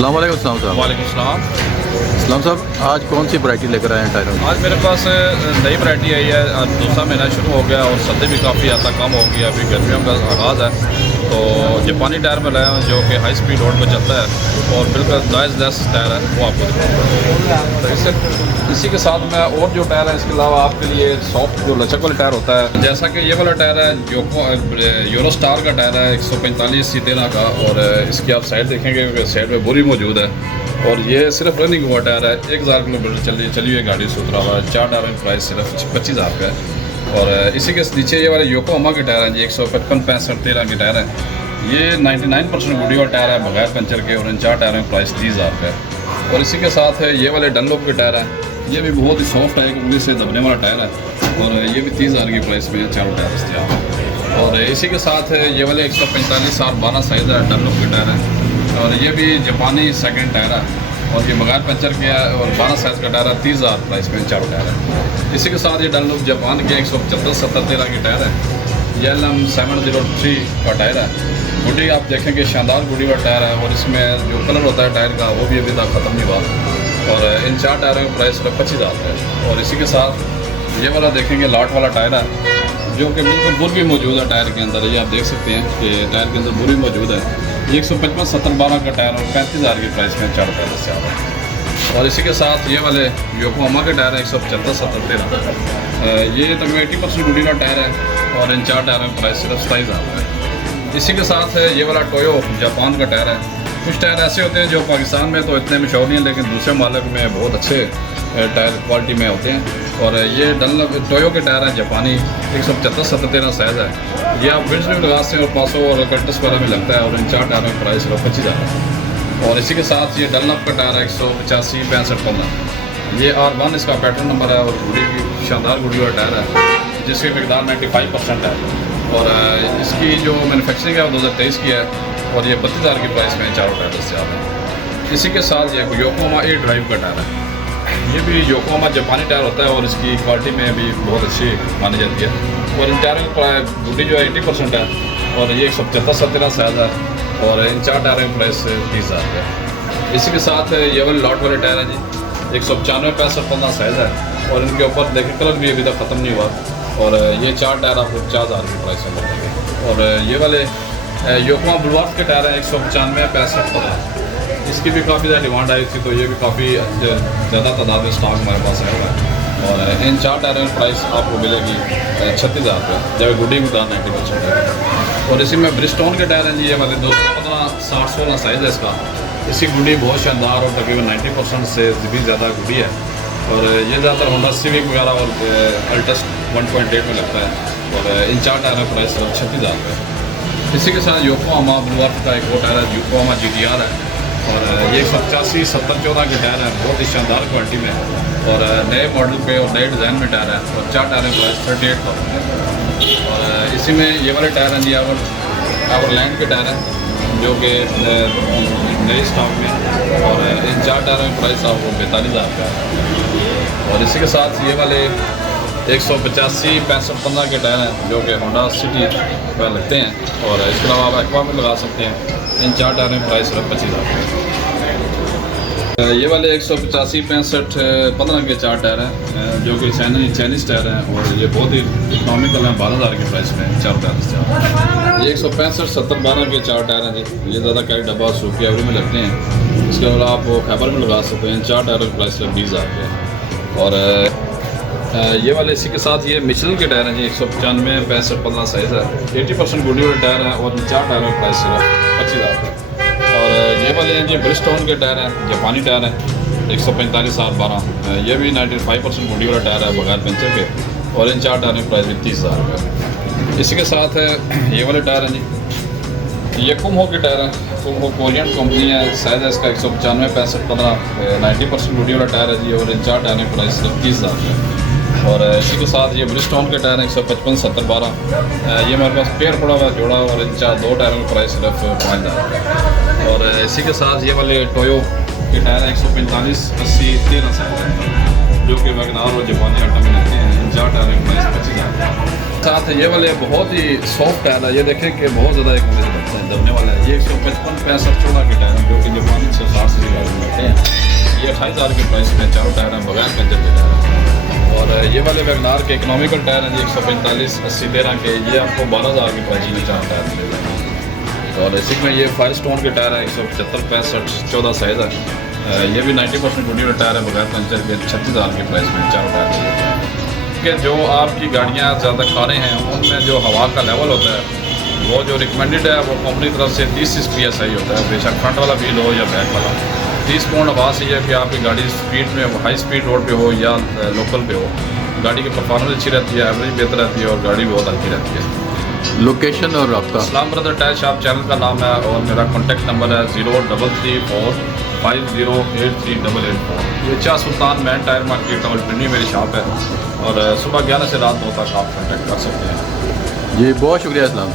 अस्सलाम वालेकुम साहब। वालेकुम सलाम। इस्लाम साहब, आज कौन सी वैरायटी लेकर आए हैं टायरों में? आज मेरे पास नई वैरायटी आई है। आज दूसरा महीना शुरू हो गया और सर्दी भी काफ़ी हद तक कम हो गई है। अभी गर्मियों का आगाज़ है तो जापानी टायर में लाया हूँ जो कि हाई स्पीड रोड पर चलता है और बिल्कुल नॉइज़ लेस टायर है, वो आपको दिखाऊंगा। तो इसी के साथ मैं और जो टायर है इसके अलावा आपके लिए सॉफ्ट जो लचक वाला टायर होता है, जैसा कि ये वाला टायर है यूरो स्टार का टायर है 145 C13 का। और इसकी आप साइड देखेंगे, साइड में बोरी मौजूद है और ये सिर्फ रनिंग हुआ टायर है। 1000 किलोमीटर चली हुई गाड़ी से उतरा हुआ है। 4 टायर में प्राइस सिर्फ 25,000 का है। और इसी के नीचे ये वाले योकोहामा के टायर हैं जी, 155 65 के टायर हैं। ये 99% गुडी वाला टायर है बगैर पंचर के और इन 4 टायर में प्राइस 30,000 का है। और इसी के साथ है ये वाले डनलोप के टायर हैं। ये भी बहुत ही सॉफ्ट है, एक उंगली से दबने वाला टायर है और ये भी 30,000 की प्राइस में चारों टायर इस्तेमाल है। और इसी के साथ है ये वाले 145 12 साइज़ है डनलोप के टायर हैं और ये भी जापानी सेकेंड टायर है और ये बगैर पंचर किया है और 12 साइज़ का टायर है। 30,000 प्राइस में चारों टायर है। इसी के साथ ये डनलोप जापान के 175 70 13 के टायर है। ये LM 703 का टायर है। गुडी आप देखेंगे शानदार गुडी का टायर है और इसमें जो कलर होता है टायर का वो भी अभी तक ख़त्म नहीं हुआ। और इन 4 टायरों का प्राइस 25,000 है। और इसी के साथ ये वाला देखेंगे लाट वाला टायर है जो कि बिल्कुल बुर भी मौजूद है टायर के अंदर। ये आप देख सकते हैं कि टायर के अंदर बुर भी मौजूद है। 155 70 12 का टायर और 35,000 की प्राइस में 4 टायर से आ रहा है। और इसी के साथ ये वाले योकोहामा के टायर है 175 70 13। ये तकरीबन 80% गुडी का टायर है और इन 4 टायरों में प्राइस सिर्फ 27,000 है। इसी के साथ है ये वाला टोयो जापान का टायर है। कुछ टायर ऐसे होते हैं जो पाकिस्तान में तो इतने मशहूर नहीं हैं लेकिन दूसरे मालिक में बहुत अच्छे टायर क्वालिटी में होते हैं। और ये डनलोप टोयो के टायर हैं जापानी, 175 70 13 साइज़ है। ये आप विंड्स में लगा सकते हैं और 500 और कट्टस वगैरह में लगता है और इन 4 टायरों में प्राइस सिर्फ 25,000 है। और इसी के साथ ये डनलोप का टायर है 185 65 15। ये R1 इसका पैटर्न नंबर है और गुडी की शानदार गुडी वाला टायर है जिसकी मिकदार 95% है। और इसकी जो मैन्युफैक्चरिंग है वो 2023 की है और ये 32,000 की प्राइस में चारों टायर से आते हैं। इसी के साथ ये योकोहामा ए ड्राइव का टायर है। ये भी योकोहामा जापानी टायर होता है और इसकी क्वालिटी में भी बहुत अच्छी मानी जाती है। और इन टायरों की गुडी जो है 80% है और ये 175 70 साइज़ है और इन 4 टायरों की प्राइस 30,000 है। इसी के साथ ये वाले लॉट वाले टायर हैं जी, 195 65 15 साइज़ है और इनके ऊपर देखें कलर भी अभी तक ख़त्म नहीं हुआ। और ये 4 टायर आपको 4000 की प्राइस में मिलेंगे। और ये वाले योकोहामा बुलवार्ड के टायर हैं 195 65 15। इसकी भी काफ़ी ज़्यादा डिमांड आई थी तो ये भी काफ़ी ज़्यादा तादाद में स्टॉक हमारे पास आया हुआ है। और इन 4 टायरों की प्राइस आपको मिलेगी 36,000 रुपये जब गुडी में 90% है। और इसी में ब्रिजस्टोन के टायर हैं जी, ये वाले 215 60 16 साइज़ है इसका। इसकी गुडी बहुत शानदार और तकरीबन 90% से भी ज़्यादा गुडी है। और ये ज़्यादातर होंडा सिविक वगैरह और अल्टस 1.8 में लगता है। और इन 4 टायरों का प्राइस 36,000 रुपये। इसी के साथ योकोहामा बुलवार्ड का एक और टायर है योकोहामा GTR है और ये 185 70 14 के टायर है, बहुत ही शानदार क्वालिटी में और नए मॉडल पे और नए डिज़ाइन में टायर है और 4 टायरों का प्राइस 38,000 है। और इसी में ये वाले टायर हैं जी आवरलैंड के टायर हैं जो कि नए स्टॉक में और इन 4 टायरों का प्राइस आपको 42,000 का है। और इसी के साथ ये वाले 185 65 15 के टायर हैं जो कि होंडा सिटी पर लगते हैं और इसके अलावा आप एक्वा में लगा सकते हैं। इन 4 टायरों में प्राइस सिर्फ 25,000। ये वाले 185 65 15 के 4 टायर हैं जो कि चाइनीज़ टायर हैं और ये बहुत ही इकनॉमिकल हैं। 12,000 की प्राइस में 4 टायर से। ये 165 70 12 के 4 टायर हैं जी, ये ज़्यादा कैरी डब्बा सूखी एवरी में लगते हैं। इसके अलावा आप खैबर में लगा सकते हैं। इन 4 टायरों की प्राइस सिर्फ 20,000 है। और ये वाले इसी के साथ ये मिशेलिन के टायर हैं जी, 195 65 15 साइज़ है। 80% गुडी वाले टायर हैं और 4 टायरों का प्राइस सिर्फ 25,000 है। और ये वाले हैं जी ब्रिजस्टोन के टायर हैं, जापानी टायर हैं 145 12। ये भी 95% गुडी वाला टायर है बगैर पंचर के और इन 4 टायरों की प्राइस भी 30,000 रुपये। इसी के साथ ये वाले टायर हैं जी, ये कुम्हो के टायर हैं। कुम्हो कोरियन कंपनी है, साइज़ है इसका 195 65 15। 90% गुडी वाला टायर है जी और इन 4 टायरों की प्राइस सिर्फ 30,000 है। और इसी के साथ ये ब्रिजस्टोन के टायर हैं 155 70 12। ये हमारे पास पेयर पड़ा हुआ जोड़ा और इन 2 टायरों की प्राइस सिर्फ 5,000। और इसी के साथ ये वाले टोयो के टायर हैं 145 80 13 साइज़ है जो कि वैगनार और जापानी आटा में लगते हैं। इन 4 टायरों की प्राइस 25,000। साथ ये वाले बहुत ही सॉफ्ट टायर है, ये देखें कि बहुत ज़्यादा एक दबने वाला है। ये 155 65 14 के टायर हैं जो कि जापानी 160 28,000 के प्राइस में चारों टायर हैं, बगैर पंचर के टायर हैं। और ये वाले वैगनार के इकोनॉमिकल टायर हैं जी 145 80 13 के, ये आपको 12,000 की प्राइस में चारों टायर मिलेगा। और इसी में ये फायर स्टोन के टायर हैं 175 65 14 साइज़ है। ये भी 90% टूटी हुए टायर है, बगैर पंचर के 36,000 की प्राइस में चारों टायर मिलेगा। कि जो आपकी गाड़ियाँ ज़्यादा कारें हैं उनमें जो हवा का लेवल होता है वो जो रिकमेंडेड है वो कंपनी की तरफ से 30 PSI होता है, बेशक फ्रंट वाला व्हील हो या बैक वाला। 30 पाउंड हवा से है कि आपकी गाड़ी स्पीड में हाई स्पीड रोड पे हो या लोकल पे हो, गाड़ी की परफॉर्मेंस अच्छी रहती है, एवरेज बेहतर रहती है और गाड़ी बहुत हल्की रहती है। लोकेशन और आपका? इस्लाम ब्रदर टायर शॉप चैनल का नाम है और मेरा कॉन्टैक्ट नंबर है 0334 508388 ये शाह सुल्तान मैन टायर मार्केट और पिंडी मेरी शॉप है और सुबह 11 से रात 9 तक आप कॉन्टैक्ट कर सकते हैं। जी बहुत शुक्रिया इस्लाम।